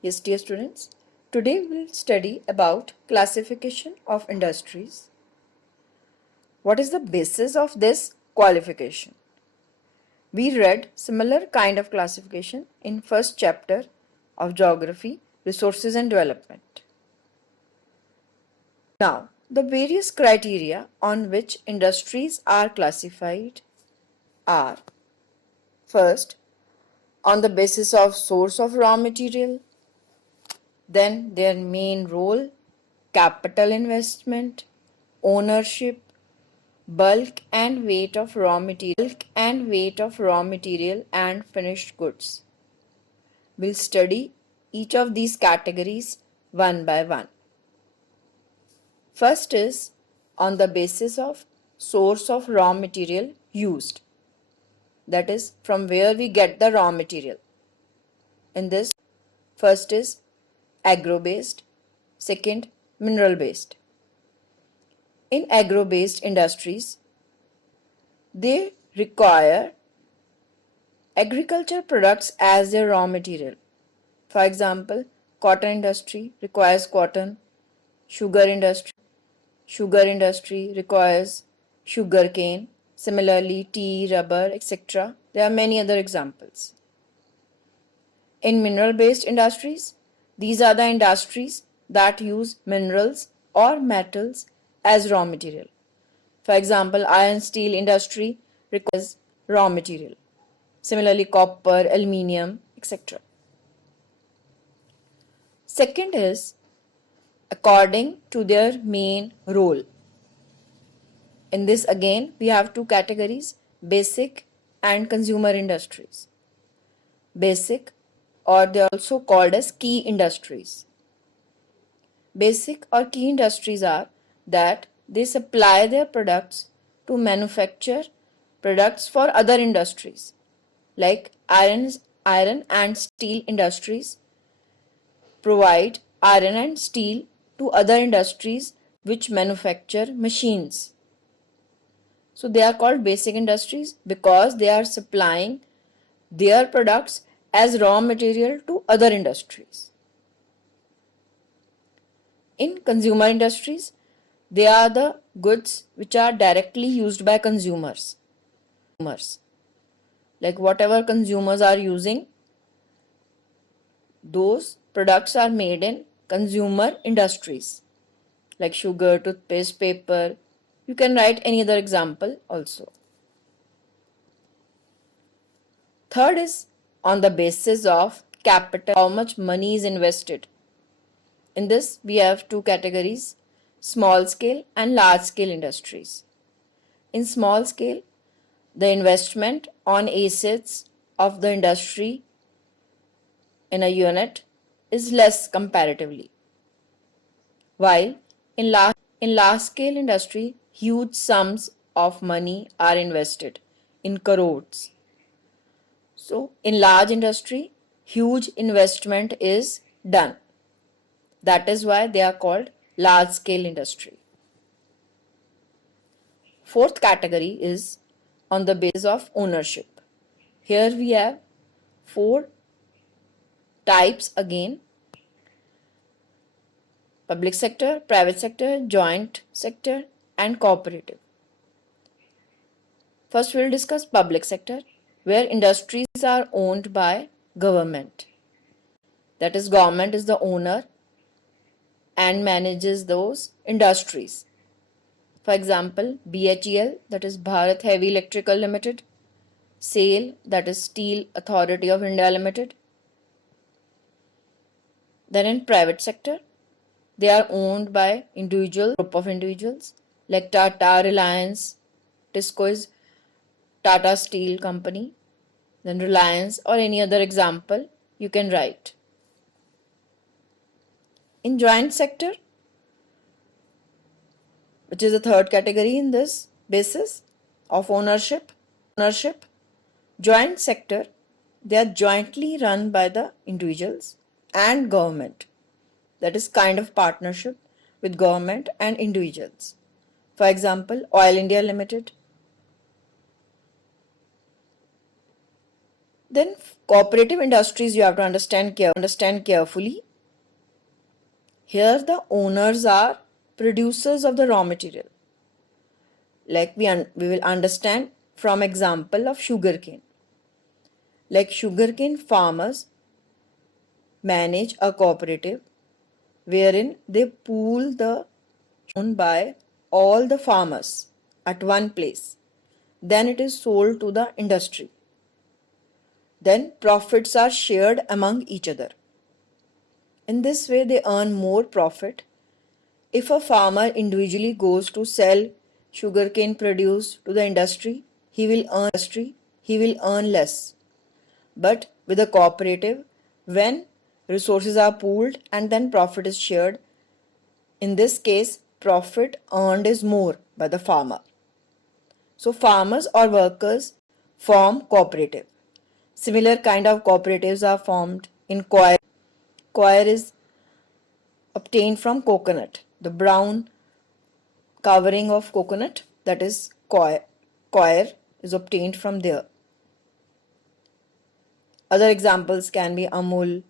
Yes, dear students, today we'll study about classification of industries. What is the basis of this qualification? We read similar kind of classification in first chapter of Geography, Resources and Development. Now, the various criteria on which industries are classified are: first, on the basis of source of raw material, then their main role, capital investment, ownership, bulk and weight of raw material, and finished goods. We'll study each of these categories one by one. First is on the basis of source of raw material used. That is, from where we get the raw material. In this, first is agro-based, second mineral-based. In agro-based industries, they require agriculture products as their raw material. For example, cotton industry requires cotton, sugar industry requires sugar cane, similarly tea, rubber, etc. There are many other examples. In mineral-based industries, these are the industries that use minerals or metals as raw material. For example, iron steel industry requires raw material. Similarly, copper, aluminium, etc. Second is according to their main role. In this again, we have two categories, basic and consumer industries. Basic, or they are also called as key industries. Basic or key industries are that they supply their products to manufacture products for other industries like iron and steel industries provide iron and steel to other industries which manufacture machines. So they are called basic industries because they are supplying their products as raw material to other industries. In consumer industries, they are the goods which are directly used by consumers. Like whatever consumers are using, those products are made in consumer industries like sugar, toothpaste, paper. You can write any other example also. Third is on the basis of capital, how much money is invested. In this, we have two categories, small scale and large scale industries. In small scale, the investment on assets of the industry in a unit is less comparatively. While in large scale industry, huge sums of money are invested in crores. So, in large industry, huge investment is done. That is why they are called large scale industry. Fourth category is on the basis of ownership. Here we have four types again: public sector, private sector, joint sector, and cooperative. First, we will discuss public sector, where industries are owned by government. That is, government is the owner and manages those industries. For example, BHEL, that is Bharat Heavy Electrical Limited, SAIL, that is Steel Authority of India Limited. Then in private sector, they are owned by individuals, group of individuals like Tata, Reliance, Tisco is Tata Steel Company, then Reliance or any other example you can write. In joint sector, which is the third category in this basis of ownership, joint sector, they are jointly run by the individuals and government. That is kind of partnership with government and individuals. For example, Oil India Limited, Then cooperative industries you have to understand carefully. Here the owners are producers of the raw material. Like we will understand from example of sugarcane. Like sugarcane farmers manage a cooperative wherein they pool the owned by all the farmers at one place. Then it is sold to the industry. Then profits are shared among each other. In this way, they earn more profit. If a farmer individually goes to sell sugarcane produce to the industry, he will earn less. But with a cooperative, when resources are pooled and then profit is shared, in this case, profit earned is more by the farmer. So farmers or workers form cooperative. Similar kind of cooperatives are formed in coir. Coir is obtained from coconut. The brown covering of coconut, that is coir. Coir is obtained from there. Other examples can be Amul.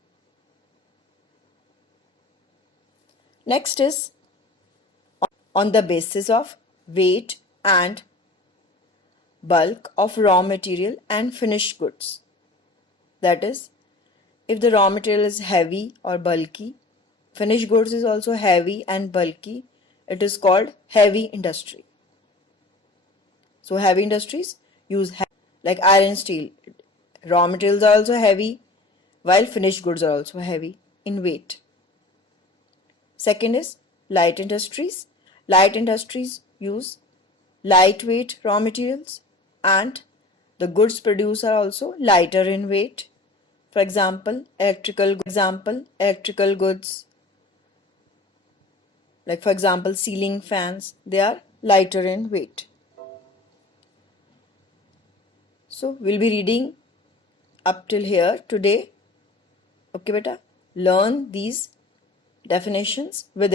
Next is on the basis of weight and bulk of raw material and finished goods. That is, if the raw material is heavy or bulky, finished goods is also heavy and bulky, it is called heavy industry. So heavy industries use like iron, steel. Raw materials are also heavy, while finished goods are also heavy in weight. Second is light industries. Light industries use lightweight raw materials and the goods produced are also lighter in weight. For example, electrical goods, like for example ceiling fans, they are lighter in weight. So we'll be reading up till here today. Okay beta, learn these definitions with